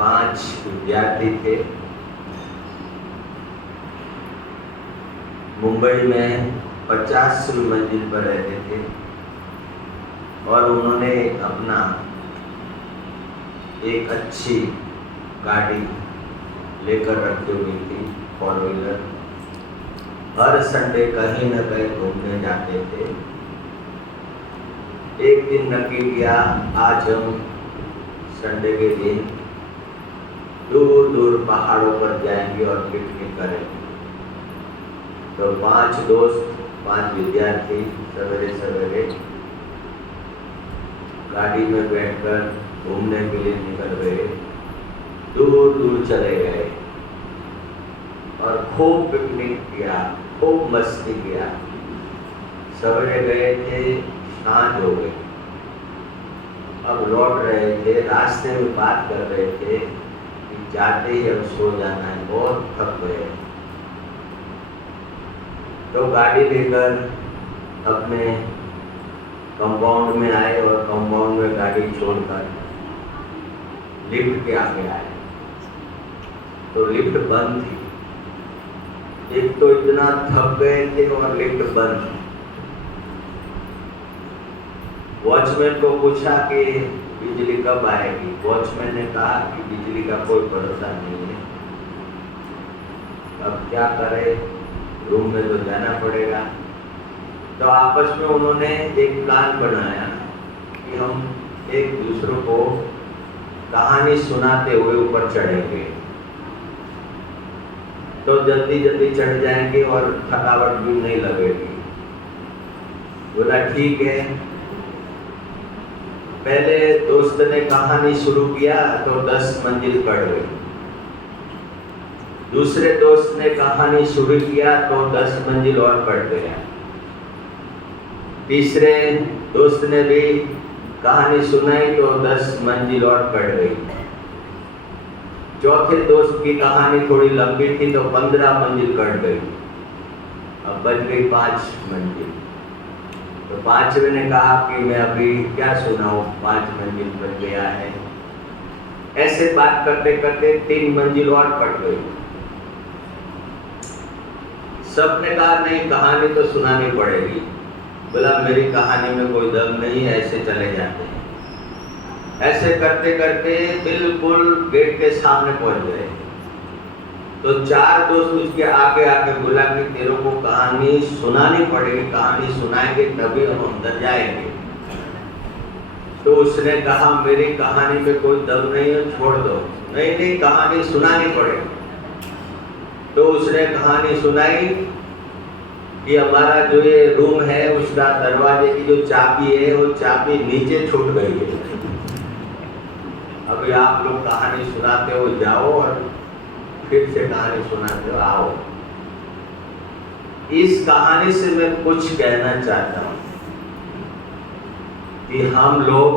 5 विद्यार्थी थे। मुंबई में 50वीं मंजिल पर रहते थे और उन्होंने अपना एक अच्छी गाड़ी लेकर रखी हुई थी, 4 व्हीलर। हर संडे कहीं न कहीं घूमने जाते थे। एक दिन नक्की किया, आज हम संडे के दिन दूर दूर पहाड़ों पर जाएंगे और पिकनिक करेंगे। तो 5 दोस्त, 5 विद्यार्थी सवेरे सवेरे गाड़ी में बैठकर घूमने के लिए निकल गए, दूर दूर चले गए और खूब पिकनिक किया, खूब मस्ती किया। सवेरे गए थे, सांझ हो गई। अब लौट रहे थे, रास्ते में बात कर रहे थे कि जाते ही अब सो जाना है, बहुत थक गए। तो गाड़ी लेकर अपने कंपाउंड में आए और कंपाउंड में गाड़ी छोड़कर लिफ्ट के आगे आए। तो लिफ्ट बंद थी। एक तो इतना थक गए थे और लिफ्ट बंद थी। वॉचमैन को पूछा कि बिजली कब आएगी। वॉचमैन ने कहा कि बिजली का कोई भरोसा नहीं है, अब क्या करें, रूम में तो जाना पड़ेगा। तो आपस में उन्होंने एक प्लान बनाया कि हम एक दूसरे को कहानी सुनाते हुए ऊपर चढ़ेंगे, तो जल्दी जल्दी चढ़ जाएंगे और थकावट भी नहीं लगेगी। बोला ठीक है। पहले दोस्त ने कहानी शुरू किया तो 10 मंजिल चढ़ गई। दूसरे दोस्त ने कहानी शुरू किया तो 10 मंजिल और बढ़ गया। तीसरे दोस्त ने भी कहानी सुनाई तो 10 मंजिल और बढ़ गई। चौथे दोस्त की कहानी थोड़ी लंबी थी तो 15 मंजिल बढ़ गई। अब बच गई 5 मंजिल। तो 5वें ने कहा कि मैं अभी क्या सुनाऊं, 5 मंजिल बच गया है। ऐसे बात करते करते 3 मंजिल और बढ़ गई। सबने कहा नहीं, कहानी तो सुनानी पड़ेगी। बोला मेरी कहानी में कोई दम नहीं है, ऐसे चले जाते हैं। ऐसे करते करते बिल्कुल गेट के सामने पहुंच गए। तो 4 दोस्त उसके आगे आके बोला कि तेरे को कहानी सुनानी पड़ेगी, कहानी सुनाएंगे तभी हम अंदर जाएंगे। तो उसने कहा मेरी कहानी में कोई दम नहीं है, छोड़ दो। नहीं नहीं, कहानी सुनानी पड़ेगी। तो उसने कहानी सुनाई कि हमारा जो ये रूम है उसका दरवाजे की जो चाबी है वो चाबी नीचे छूट गई है। अभी आप लोग कहानी सुनाते हो जाओ और फिर से कहानी सुनाते हो आओ। इस कहानी से मैं कुछ कहना चाहता हूँ कि हम लोग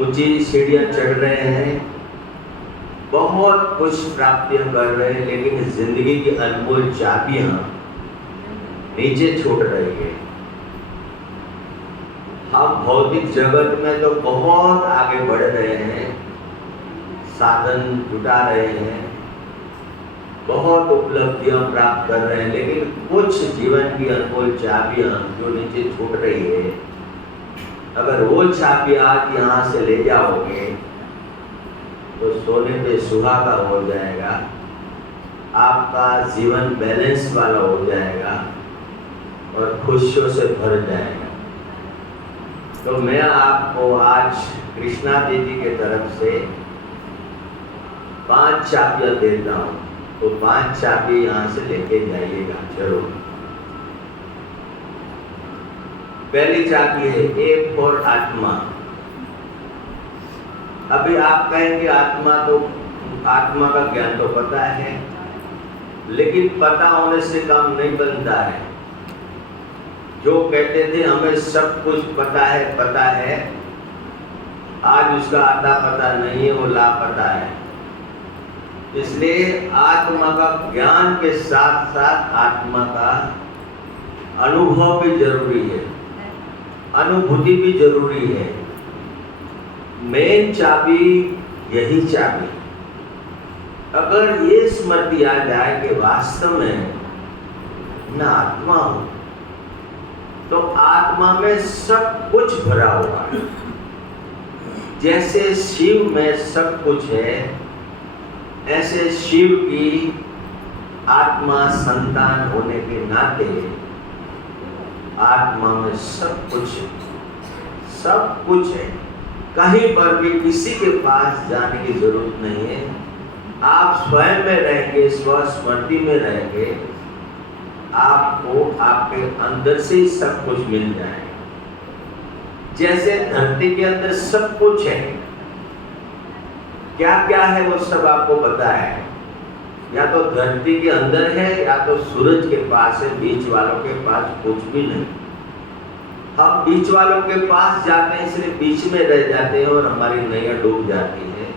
ऊंची सीढ़ियां चढ़ रहे हैं, बहुत कुछ प्राप्तियां कर रहे हैं, लेकिन जिंदगी की अनमोल चाबियां नीचे छूट रही है। हम भौतिक जगत में तो बहुत आगे बढ़ रहे हैं, साधन जुटा रहे हैं, बहुत उपलब्धियां प्राप्त कर रहे हैं, लेकिन कुछ जीवन की अनमोल चाबियां जो नीचे छूट रही है, अगर वो चाबी आज यहाँ से ले जाओगे तो सोने पे सुहागा हो जाएगा, आपका जीवन बैलेंस वाला हो जाएगा और खुशियों से भर जाएगा। तो मैं आपको आज कृष्णा दीदी के तरफ से 5 चाबियां देता हूँ, तो 5 चाबी यहाँ से लेके जाइएगा जरूर। पहली चाबी है A फॉर आत्मा। अभी आप कहेंगे आत्मा का ज्ञान तो पता है, लेकिन पता होने से काम नहीं बनता है। जो कहते थे हमें सब कुछ पता है, आज उसका आधा पता नहीं है, वो लापता है। इसलिए आत्मा का ज्ञान के साथ साथ आत्मा का अनुभव भी जरूरी है, अनुभूति भी जरूरी है। मेन चाबी यही चाबी। अगर ये स्मृति आ जाए कि वास्तव में मैं आत्मा हूं, तो आत्मा में सब कुछ भरा हुआ है। जैसे शिव में सब कुछ है, ऐसे शिव की आत्मा संतान होने के नाते आत्मा में सब कुछ है। कहीं पर भी किसी के पास जाने की जरूरत नहीं है। आप स्वयं में रहेंगे, स्वस्मृति में रहेंगे, आपको आपके अंदर से ही सब कुछ मिल जाएगा। जैसे धरती के अंदर सब कुछ है, क्या क्या है वो सब आपको पता है। या तो धरती के अंदर है या तो सूरज के पास है, बीच वालों के पास कुछ भी नहीं। हम बीच वालों के पास जाते हैं, इसलिए बीच में रह जाते हैं और हमारी नैया डूब जाती है।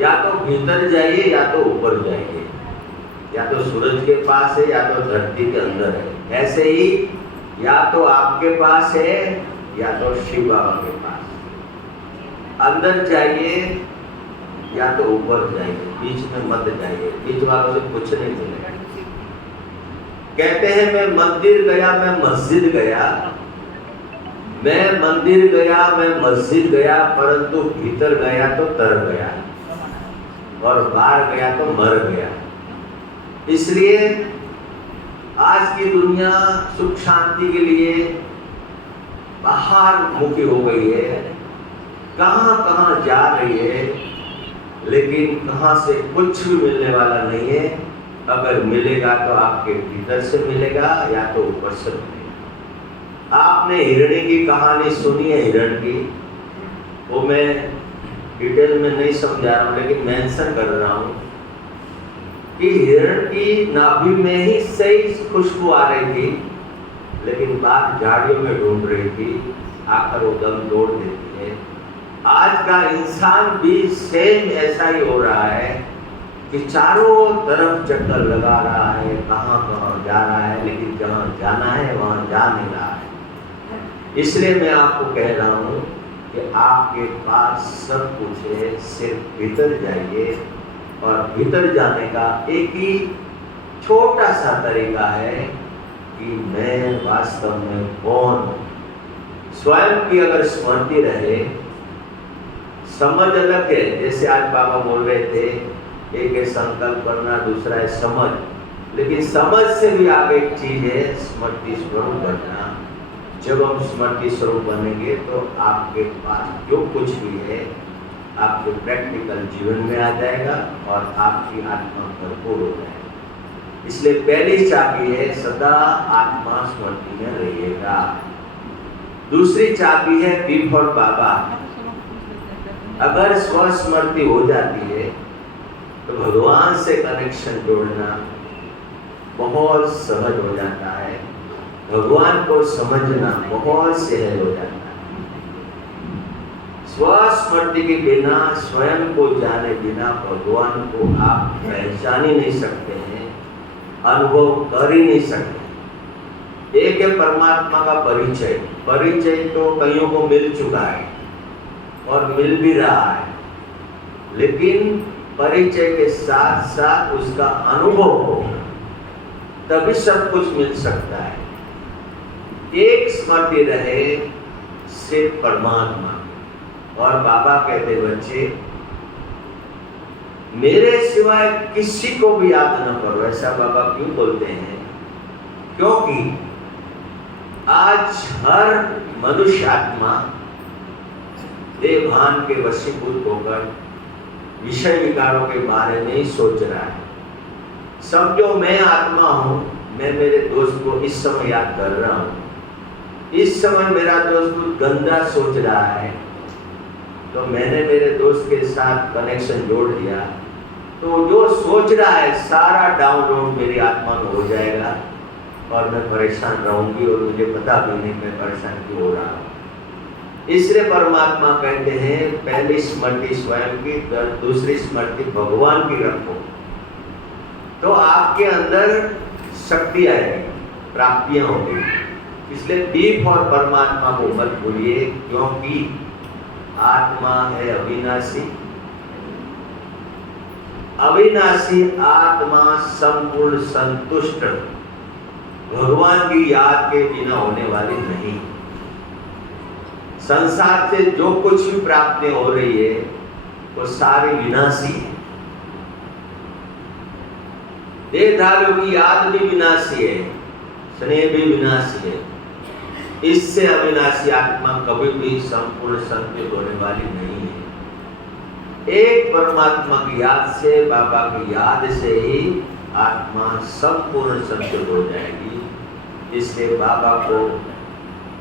या तो भीतर जाइए या तो ऊपर जाइए, या तो सूरज के पास है या तो धरती के अंदर है। ऐसे ही या तो आपके पास है या तो शिव बाबा के पास। अंदर जाइए या तो ऊपर जाइए, बीच में मत जाइए। बीच वालों से कुछ नहीं मिलेगा। कहते हैं मैं मंदिर गया, मैं मस्जिद गया, मैं मंदिर गया, मैं मस्जिद गया, परंतु भीतर गया तो तर गया और बाहर गया तो मर गया। इसलिए आज की दुनिया सुख शांति के लिए बाहर मुखी हो गई है, कहां कहां जा रही है, लेकिन कहां से कुछ भी मिलने वाला नहीं है। अगर मिलेगा तो आपके भीतर से मिलेगा या तो ऊपर से मिलेगा। आपने हिरणी की कहानी सुनी है, हिरण की, वो मैं डिटेल में नहीं समझा रहा हूँ, लेकिन मेंशन कर रहा हूँ कि हिरण की नाभि में ही सही खुशबू आ रही थी, लेकिन बाहर झाड़ियों में ढूंढ रही थी, आकर वो दम तोड़ देती है। आज का इंसान भी सेम ऐसा ही हो रहा है कि चारों तरफ चक्कर लगा रहा है, कहां कहां जा रहा है, लेकिन जहां जाना है वहां जा नहीं रहा है। इसलिए मैं आपको कह रहा हूं कि आपके पास सब कुछ है, सिर्फ भीतर जाइए। और भीतर जाने का एक ही छोटा सा तरीका है कि मैं वास्तव में कौन हूं। स्वयं की अगर स्मृति रहे, समझ अलग है। जैसे आज बाबा बोल रहे थे, एक है संकल्प करना, दूसरा है समझ, लेकिन समझ से भी आगे एक चीज है स्मृति स्वरूप बनना। जब हम स्मृति स्वरूप बनेंगे तो आपके पास जो कुछ भी है आपके प्रैक्टिकल जीवन में आ जाएगा और आपकी आत्मा भरपूर हो जाएगी। इसलिए पहली चाबी है सदा आत्मा स्मृति में रहिएगा। दूसरी चाबी है बी फॉर बाबा। अगर स्वस्मृति हो जाती है तो भगवान से कनेक्शन जोड़ना बहुत सहज हो जाता है, भगवान को समझना बहुत सहज हो जाता है। स्वस्मृति के बिना, स्वयं को जाने बिना भगवान को आप पहचान ही नहीं सकते हैं, अनुभव कर ही नहीं सकते। एक है परमात्मा का परिचय। परिचय तो कईयों को मिल चुका है और मिल भी रहा है, लेकिन परिचय के साथ साथ उसका अनुभव हो, तभी सब कुछ मिल सकता है। एक स्मृति रहे सिर्फ परमात्मा। और बाबा कहते बच्चे मेरे सिवाय किसी को भी याद न करो। ऐसा बाबा क्यों बोलते हैं? क्योंकि आज हर मनुष्य आत्मा देवभान के वशीभूत होकर विषय विकारों के बारे में ही सोच रहा है। समझो मैं आत्मा हूं, मैं मेरे दोस्त को इस समय याद कर रहा हूं। इस समय मेरा दोस्त कुछ गंदा सोच रहा है, तो मैंने मेरे दोस्त के साथ कनेक्शन जोड़ दिया, तो जो सोच रहा है सारा डाउनलोड मेरी आत्मा में हो जाएगा और मैं परेशान रहूंगी और मुझे पता भी नहीं मैं परेशान क्यों हो रहा हूँ। इसलिए परमात्मा कहते हैं पहली स्मृति स्वयं की, दूसरी स्मृति भगवान की रखो, तो आपके अंदर शक्ति आएगी, प्राप्तियां होंगी। इसलिए बी फॉर परमात्मा को मत भूलिए, क्योंकि आत्मा है अविनाशी। अविनाशी आत्मा संपूर्ण संतुष्ट, भगवान की याद के बिना होने वाली नहीं। संसार से जो कुछ भी प्राप्ति हो रही है वो सारी विनाशी है। देहधारियों की याद भी विनाशी है, स्नेह भी विनाशी है। इससे अविनाशी आत्मा कभी भी संपूर्ण संतुष्ट होने वाली नहीं है। एक परमात्मा की याद से, बाबा की याद से ही आत्मा संपूर्ण संतुष्ट हो जाएगी। इसलिए बाबा को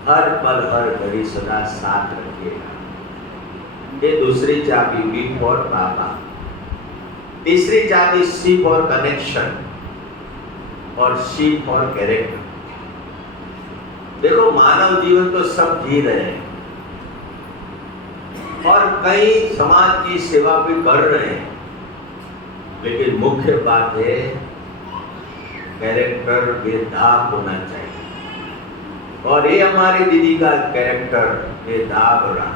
हर पल हर घड़ी सदा साथ रखिएगा। ये दूसरी चाबी बी फॉर बाबा। तीसरी चाबी सी फॉर कनेक्शन और सी फॉर कैरेक्टर। देखो, मानव जीवन तो सब जी रहे हैं और कई समाज की सेवा भी कर रहे हैं, लेकिन मुख्य बात है कैरेक्टर बेदाग होना चाहिए। और ये हमारी दीदी का कैरेक्टर बेदाग रहा।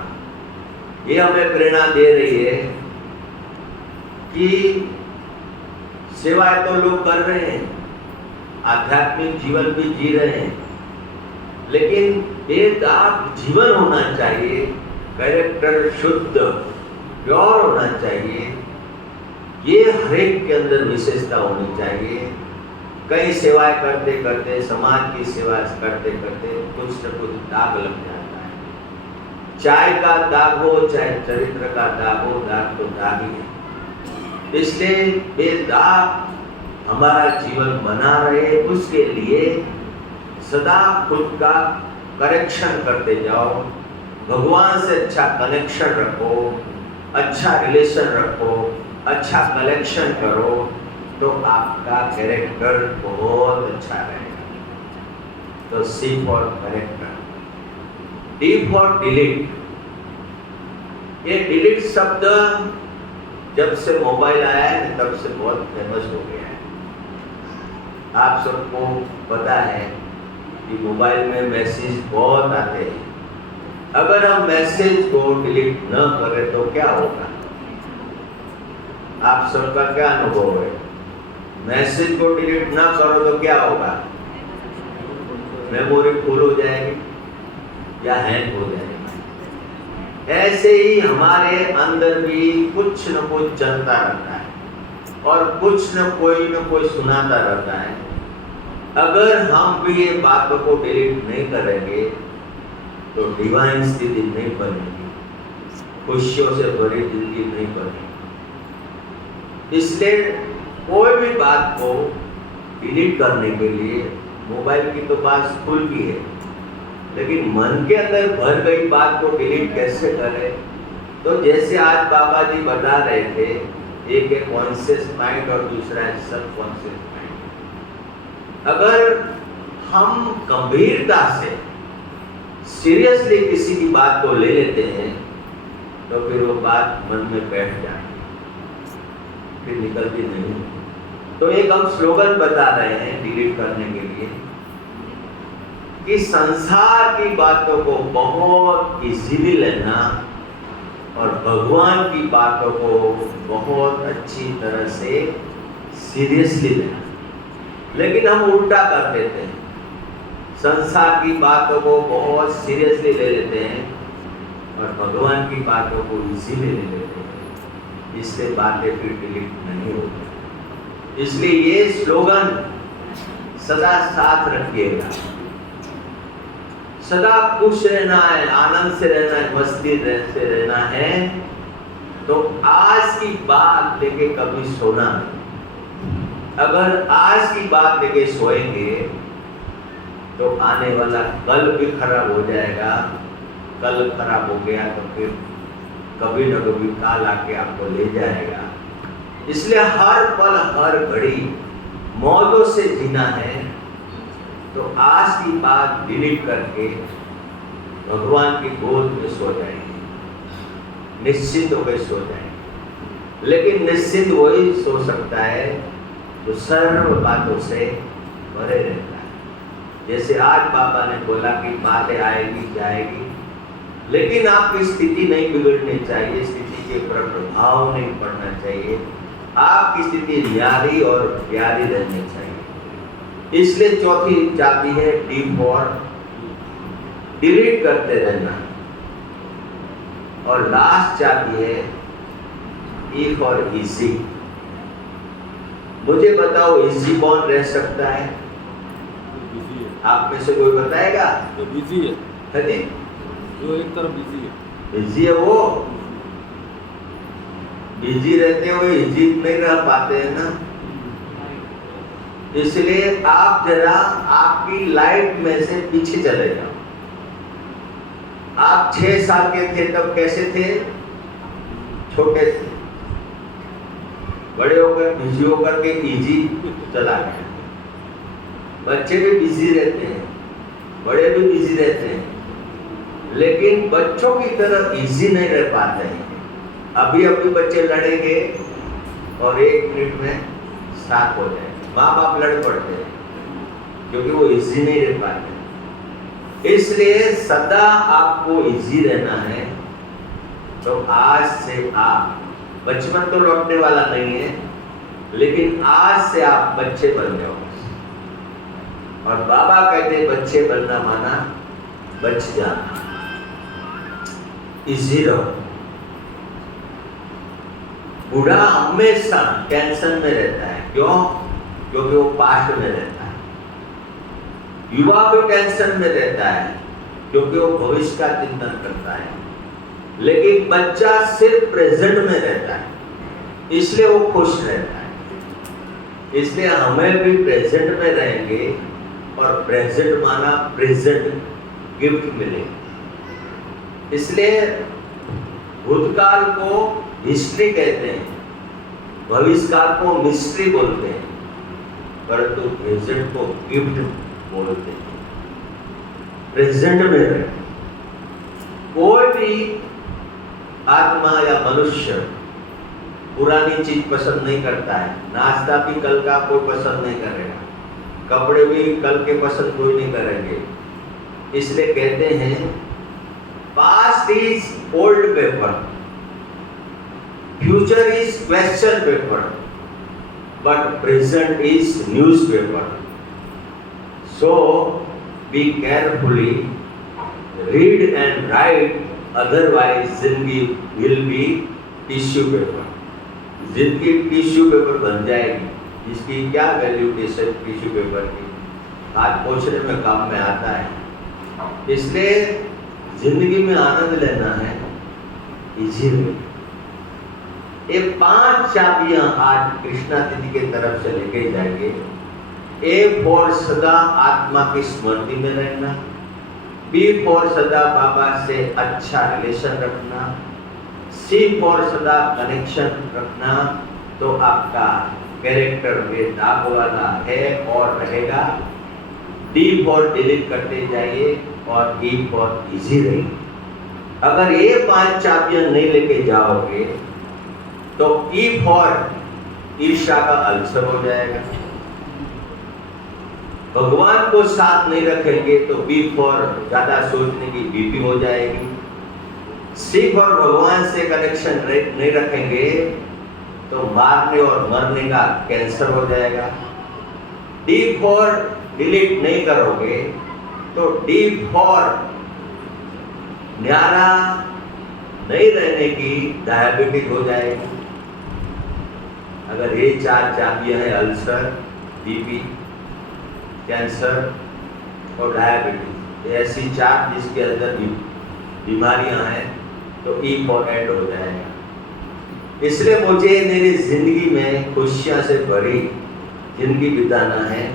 ये हमें प्रेरणा दे रही है कि सेवाएं तो लोग कर रहे हैं, आध्यात्मिक जीवन भी जी रहे हैं, लेकिन बेदाग जीवन होना चाहिए। कैरेक्टर शुद्ध प्योर होना चाहिए। ये हर एक के अंदर विशेषता होनी चाहिए। कई सेवाएं करते करते, समाज की सेवा करते करते कुछ न कुछ दाग लग जाता है। चाय का दाग हो चाहे चरित्र का दाग हो, दाग तो दाग ही है। इसलिए बेदाग हमारा जीवन बना रहे, उसके लिए सदा खुद का करेक्शन करते जाओ। भगवान से अच्छा कनेक्शन रखो, अच्छा रिलेशन रखो, अच्छा कलेक्शन करो, तो आपका कैरेक्टर बहुत अच्छा रहेगा। तो C for character, D for delete. ये डिलीट शब्द जब से मोबाइल आया है तब से बहुत फेमस हो गया है। आप सबको पता है कि मोबाइल में मैसेज बहुत आते हैं। अगर हम मैसेज को डिलीट न करें तो क्या होगा? आप सबका क्या अनुभव है? मैसेज को डिलीट ना करो तो क्या होगा? मेमोरी फुल हो जाएगी या हैंग हो जाएगी। ऐसे ही हमारे अंदर भी कुछ न कुछ चलता रहता है और कुछ न कोई सुनाता रहता है। अगर हम भी ये बातों को डिलीट नहीं करेंगे तो डिवाइन स्थिति नहीं बनेगी, खुशियों से भरी जिंदगी नहीं बनेगी। इसलिए कोई भी बात को डिलीट करने के लिए मोबाइल की तो बात खुल भी है, लेकिन मन के अंदर भर गई बात को डिलीट कैसे करें? तो जैसे आज बाबा जी बता रहे थे, एक है कॉन्शियस माइंड और दूसरा है सबकॉन्शियस माइंड। अगर हम गंभीरता से सीरियसली किसी की बात को ले लेते हैं तो फिर वो बात मन में बैठ जाती है, फिर निकलती नहीं। तो एक हम स्लोगन बता रहे हैं डिलीट करने के लिए कि संसार की बातों को बहुत इजीली लेना और भगवान की बातों को बहुत अच्छी तरह से सीरियसली लेना। लेकिन हम उल्टा कर देते हैं, संसार की बातों को बहुत सीरियसली ले लेते हैं और भगवान की बातों को इजीली ले लेते हैं। इससे बातें फिर डिलीट नहीं होती। इसलिए ये स्लोगन सदा साथ रखिएगा। सदा खुश रहना है, आनंद से रहना है, मस्ती से रहना है। तो आज की बात लेके कभी सोना नहीं। अगर आज की बात लेके सोएंगे तो आने वाला कल भी खराब हो जाएगा। कल खराब हो गया तो फिर कभी न कभी काल आके आपको ले जाएगा। इसलिए हर पल हर घड़ी मौजों से जीना है। तो आज की बात डिलीट करके भगवान की गोद में सो जाएंगे, निश्चिंत होकर सो जाएंगे। लेकिन निश्चिंत वही सो सकता है जो सर्व बातों से भरे रहता है। जैसे आज बाबा ने बोला कि बातें आएगी जाएगी, लेकिन आपकी स्थिति नहीं बिगड़नी चाहिए, स्थिति के ऊपर प्रभाव नहीं पड़ना चाहिए। आपकी स्थिति न्यारी और प्यारी रहनी चाहिए। इसलिए चौथी चाबी है डी फॉर डिलीट करते रहना, और लास्ट चाबी है ई फॉर इजी। मुझे बताओ इजी कौन रह सकता है? आप में से कोई बताएगा? जो बिजी है, जी, जो एक तरफ बिजी है, बिजी है वो बिजी रहते हुए इजी नहीं रह पाते हैं ना। इसलिए आप जरा आपकी लाइफ में से पीछे चले जाओ। आप 6 साल के थे तब कैसे थे? छोटे थे। बड़े होकर बिजी होकर के इजी चला गया। बच्चे भी बिजी रहते हैं, बड़े भी बिजी रहते हैं, लेकिन बच्चों की तरह इजी नहीं रह पाते हैं। अभी अभी बच्चे लड़ेंगे और 1 मिनट में साथ हो जाएंगे। माँ बाप लड़ पड़ते हैं क्योंकि वो इजी नहीं रह पाते। इसलिए सदा आपको इजी रहना है। तो आज से आप, बचपन तो लौटने वाला नहीं है, लेकिन आज से आप बच्चे बन जाओ। और बाबा कहते बच्चे बनना माना बच जाना, इजी रहो। बूढ़ा हमेशा टेंशन में रहता है, क्यों? क्योंकि वो पास्ट में रहता है। युवा भी टेंशन में रहता है क्योंकि वो भविष्य का चिंतन करता है। लेकिन बच्चा सिर्फ प्रेजेंट में रहता है, इसलिए वो खुश रहता है। इसलिए हमें भी प्रेजेंट में रहेंगे, और प्रेजेंट माना प्रेजेंट गिफ्ट मिले। इसलिए भूतकाल को हिस्ट्री कहते हैं, भविष्यकाल को मिस्ट्री बोलते हैं, परंतु प्रेजेंट को गिफ्ट बोलते हैं। प्रेजेंट में रहे। कोई भी आत्मा या मनुष्य पुरानी चीज पसंद नहीं करता है। नाश्ता भी कल का कोई पसंद नहीं करेगा, कपड़े भी कल के पसंद कोई नहीं करेंगे। इसलिए कहते हैं past is old paper, future is question paper, but present is newspaper. So be carefully read and right, otherwise जिंदगी विल बी टिश्यू पेपर। जिंदगी टिश्यू पेपर बन जाएगी, जिसकी क्या वैल्यू टिश्यू पेपर की, आज पोछने में काम में आता है। इसलिए जिंदगी में आनंद लेना है, इजी वे। ये 5 चाबियां आज कृष्णा दीदी के तरफ से लेके जाएंगे। ए फॉर सदा आत्मा की स्मृति में रहना, बी फॉर सदा बाबा से अच्छा रिलेशन रखना, सी फॉर सदा कनेक्शन रखना, तो आपका कैरेक्टर में दाग वाला है और रहेगा। डी फॉर डिलीट करते जाइए, और ई फॉर इजी रहिए। अगर ये 5 चाबियां नहीं लेके जाओगे तो ई फॉर ईर्ष्या का अल्सर हो जाएगा। भगवान को साथ नहीं रखेंगे तो बी फॉर ज्यादा सोचने की बीपी हो जाएगी। सी फॉर भगवान से कनेक्शन नहीं रखेंगे तो मारने और मरने का कैंसर हो जाएगा। डी फॉर डिलीट नहीं करोगे तो डी फॉर न्यारा नहीं रहने की डायबिटीज हो जाएगी। अगर ये 4 चाबियां हैं, अल्सर, बीपी, कैंसर और डायबिटीज, ऐसी 4 जिसके अंदर बीमारियां हैं, तो ई फॉर एड हो जाएगा। इसलिए मुझे मेरी जिंदगी में खुशियां से भरी जिंदगी बिताना है,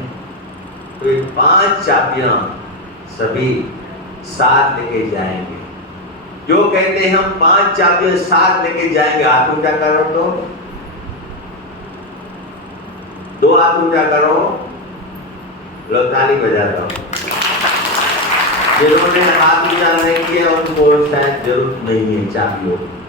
तो ये 5 चाबियां सभी साथ लेके जाएंगे। जो कहते हैं हम 5 चाबियां साथ लेके जाएंगे, हाथ ऊंचा करो तो 2 हाथ ऊंचा करो, लो ताली बजा दो। जिन्होंने हाथ ऊंचा नहीं किया उनको शायद जरूरत नहीं है चाबियों की।